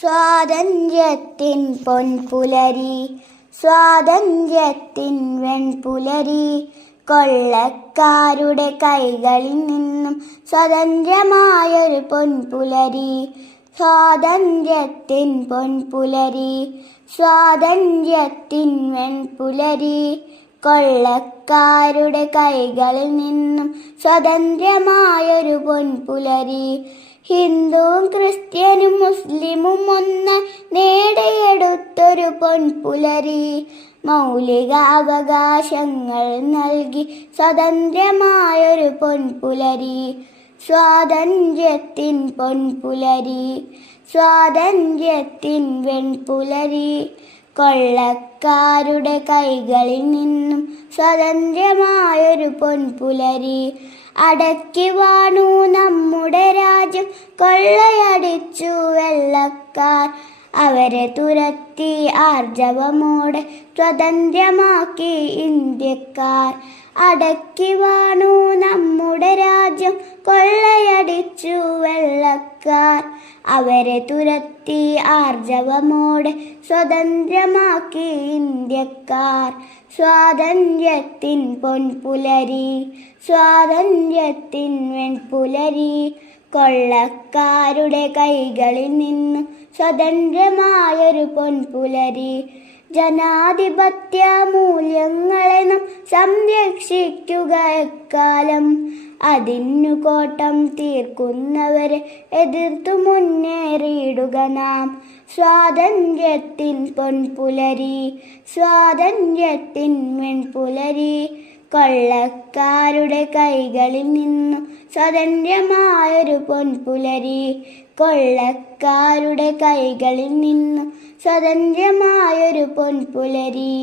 സ്വാതന്ത്ര്യത്തിൻ പൊൻപുലരി സ്വാതന്ത്ര്യത്തിൻ വെൺപുലരി. കൊള്ളക്കാരുടെ കൈകളിൽ നിന്നും സ്വതന്ത്രമായൊരു പൊൻപുലരി സ്വാതന്ത്ര്യത്തിൻ പൊൻപുലരി സ്വാതന്ത്ര്യത്തിൻ വെൺപുലരി. കൊള്ളക്കാരുടെ കൈകളിൽ നിന്നും സ്വതന്ത്രമായൊരു പൊൻപുലരി ഹിന്ദുവും ക്രിസ്ത്യനും മുസ്ലിമും ഒന്ന് നേടിയെടുത്തൊരു പൊൻപുലരി. മൗലിക അവകാശങ്ങൾ നൽകി സ്വതന്ത്രമായൊരു പൊൻപുലരി. സ്വാതന്ത്ര്യത്തിൻ പൊൻപുലരി. സ്വാതന്ത്ര്യത്തിൻ വെൺപുലരി. കൊള്ളക്കാരുടെ കൈകളിൽ നിന്നും സ്വതന്ത്രമായൊരു പൊൻപുലരി. അടക്കി വാണു നമ്മുടെ രാജ്യം. കൊള്ളയടിച്ചു വെള്ളക്കാർ. അവരെ തുരത്തി ആർജവമോടെ സ്വതന്ത്രമാക്കി ഇന്ത്യക്കാർ. അടക്കിവാണു നമ്മുടെ രാജ്യം. കൊള്ളയടിച്ചു വെള്ളക്കാർ. അവരെ തുരത്തി ആർജവമോടെ സ്വതന്ത്രമാക്കി ഇന്ത്യക്കാർ. സ്വാതന്ത്ര്യത്തിൻ പൊൻപുലരി സ്വാതന്ത്ര്യത്തിൻ വെൺപുലരി. കൊള്ളക്കാരുടെ കൈകളിൽ നിന്നും സ്വതന്ത്രമായൊരു പൊൻപുലരി. ജനാധിപത്യ മൂല്യങ്ങളെ നാം സംരക്ഷിക്കുക എക്കാലം. അതിനു കോട്ടം തീർക്കുന്നവരെ എതിർത്തു മുന്നേറിയിടുക നാം. സ്വാതന്ത്ര്യത്തിൻ പൊൻപുലരി സ്വാതന്ത്ര്യത്തിൻ വെൺപുലരി. കൊള്ളക്കാരുടെ കൈകളിൽ നിന്നു സ്വതന്ത്രമായൊരു പൊൻപുലരി കൊള്ളക്കാരുടെ കൈകളിൽ നിന്നു സ്വതന്ത്രമായൊരു പൊൻപുലരി.